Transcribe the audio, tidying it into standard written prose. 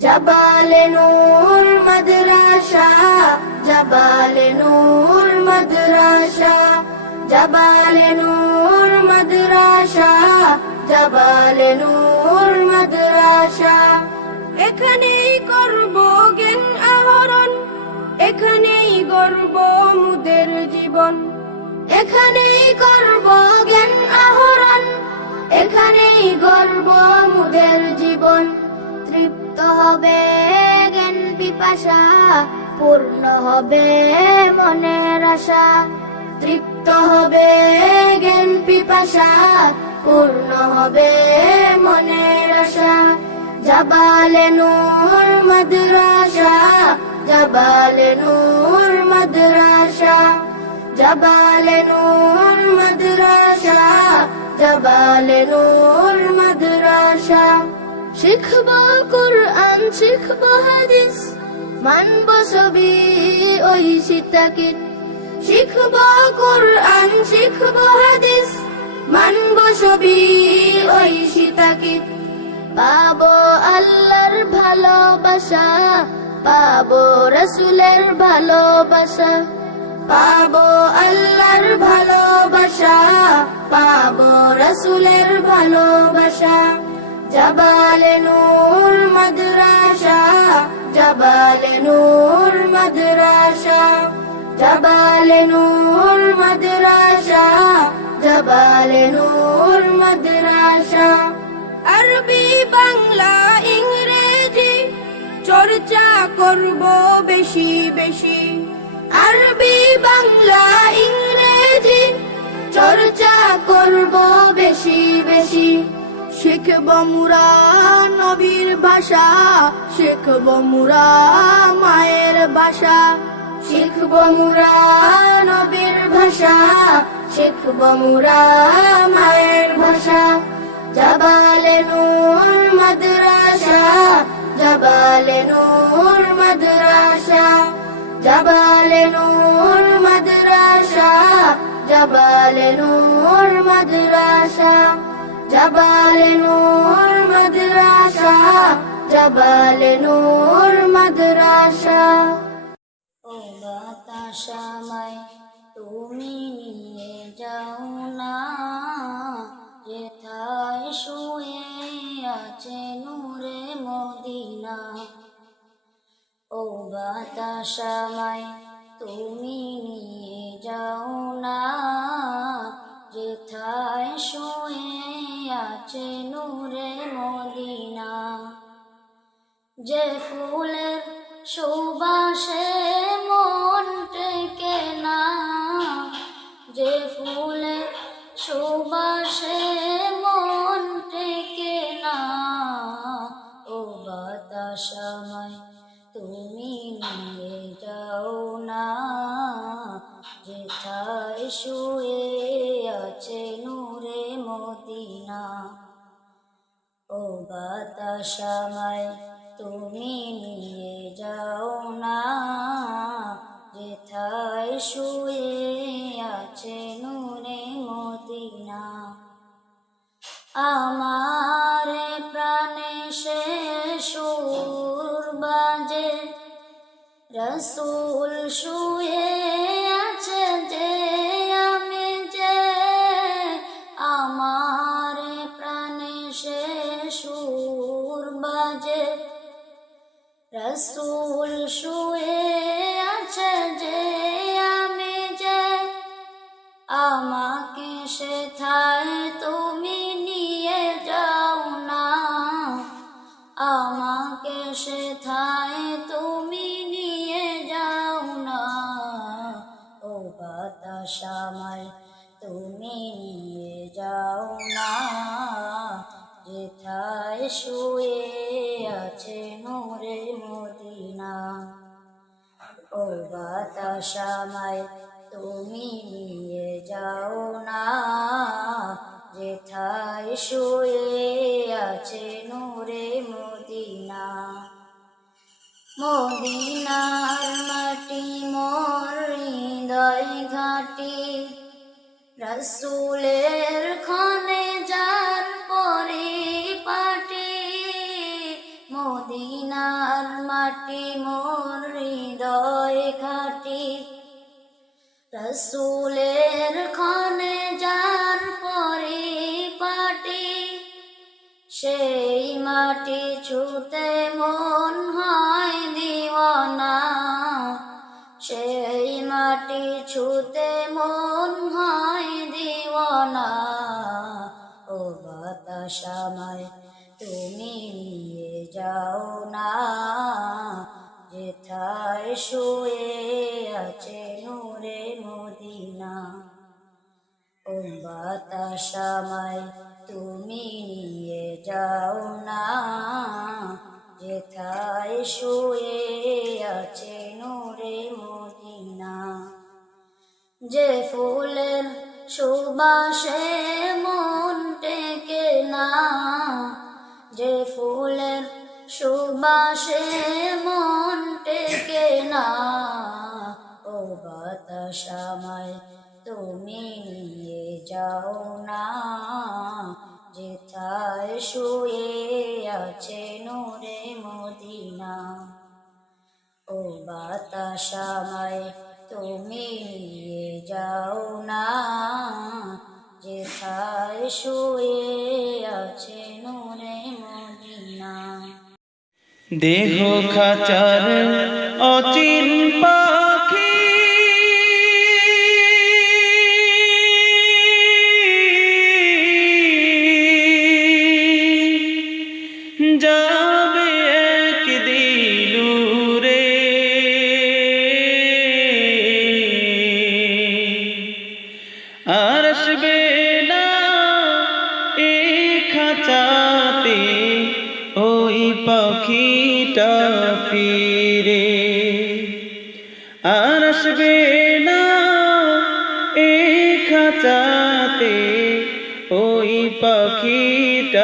জাবালে নূর মাদ্রাসা, জাবালে নূর মাদ্রাসা, জাবালে নূর মাদ্রাসা, জাবালে নূর মাদ্রাসা। এখানেই করব জ্ঞান আহরণ, এখানেই গড়ব মুদের জীবন। এখানেই করব জ্ঞান আহরণ, এখানেই গড়ব মুদের জীবন। তৃপ্ত হবে জ্ঞান পিপাসা, পূর্ণ হবে মনের আশা। তৃপ্ত হবে জ্ঞান পিপাসা, পূর্ণ হবে মনের আশা। জাবালে নূর মাদ্রাসা, জাবালে নূর মাদ্রাসা, জাবালে নূর মাদ্রাসা, জাবালে নূর মাদ্রাসা। শিখব কুরআন, শিখব হাদিস, মানব সবই ঐশী তাকিদ। শিখব কুরআন, শিখব হাদিস, মানব সবই ঐশী তাকিদ। পাবো আল্লাহর ভালোবাসা, পাবো রাসূলের ভালোবাসা। পাবো আল্লাহর ভালোবাসা, পাবো রাসূলের ভালোবাসা। জাবালে নূর মাদ্রাসা, জাবালে নূর মাদ্রাসা, জাবালে নূর মাদ্রাসা, জাবালে নূর মাদ্রাসা। আরবি বাংলা ইংরেজি চর্চা করব বেশি বেশি। আরবি বাংলা ইংরেজি চর্চা করব বেশি বেশি। শিখব মুরা নবীর ভাষা, শিখব মুরা মায়ের ভাষা। শিখব মুরা নবীর ভাষা, শিখব মুরা মায়ের ভাষা। জাবালে নূর মাদ্রাসা, জাবালে নূর মাদ্রাসা, জাবালে নূর মাদ্রাসা, জাবালে নূর মাদ্রাসা, জাবালে নূর মাদ্রাসা, জাবালে নূর মাদ্রাসা। ও বাতাসামাই তুমি নিয়ে যাও না, যেথায় শুয়ে আছে নূরে মদিনা। ও বাতাসামাই তুমি নিয়ে যাও না, যেথায় শুয়ে আছে নূরে মদিনা। যে ফুলের সুবাসে মন টেকে না, যে ফুলের সুবাসে মন টেকে না। ও বাতাসামাই তুমি নিয়ে যাও না, যেথায় শুয়ে আছে নূরে মদিনা। ও বাতাসামাই তুমি নিয়ে যাও না, যেথায় শুয়ে আছে নূরে মদিনা। আমার প্রাণে সে সুর বাজে, রসূল শুয়ে আছে যে আমি যে। আমার প্রাণে সে সুর বাজে, রসূল শুয়ে আছে যে আমি যে। আমাকে সেথায় তুমি নিয়ে যাও না, আমাকে সেথায় তুমি নিয়ে যাও না। ও বাতাসামাই তুমি নিয়ে যাও না, যেথায় শুয়ে আছে নূরে মদিনা। ও বাতাসামাই তুমি নিয়ে যাও না, যেথায় শুয়ে আছে নূরে মদিনা। মদিনার মাটি মোর হৃদয় ঘাটি, রসূলের ক্ষণে যার পরিপাটি। মদিনা মদিনার মাটি মোর হৃদয় ঘাটি রসুলের ক্ষণে যার পরিপাটি সেই মাটি ছুতে মন হয় দিওয়ানা সেই মাটি ছুতে মন হয় দিওয়ানা ও বাতাস আমায় তুমি নিয়ে যাও না যেথায় শুয়ে আছে নূরে মদিনা ও বাতাস আমায় তুমি নিয়ে যাও না যেথায় শুয়ে আছে নূরে মদিনা যে ফুলের সুবাসে মন টেকে না যে ফুলের সুবাসে মন টেকে না ও বাতাস আমায় তুমি নিয়ে যাও না যেথায় শুয়ে আছে নূরে মদিনা ও বাতাস আমায় তুমি নিয়ে যাও না যেথায় শুয়ে আছে নূরে মদিনা দেহ খাঁচার অচিন পাখি যাবে একদিন উড়ে আর আসবে না এই খাঁচাতে ওই পাখিটা ফিরে আর আসবে না এই খাঁচাতে ওই পাখিটা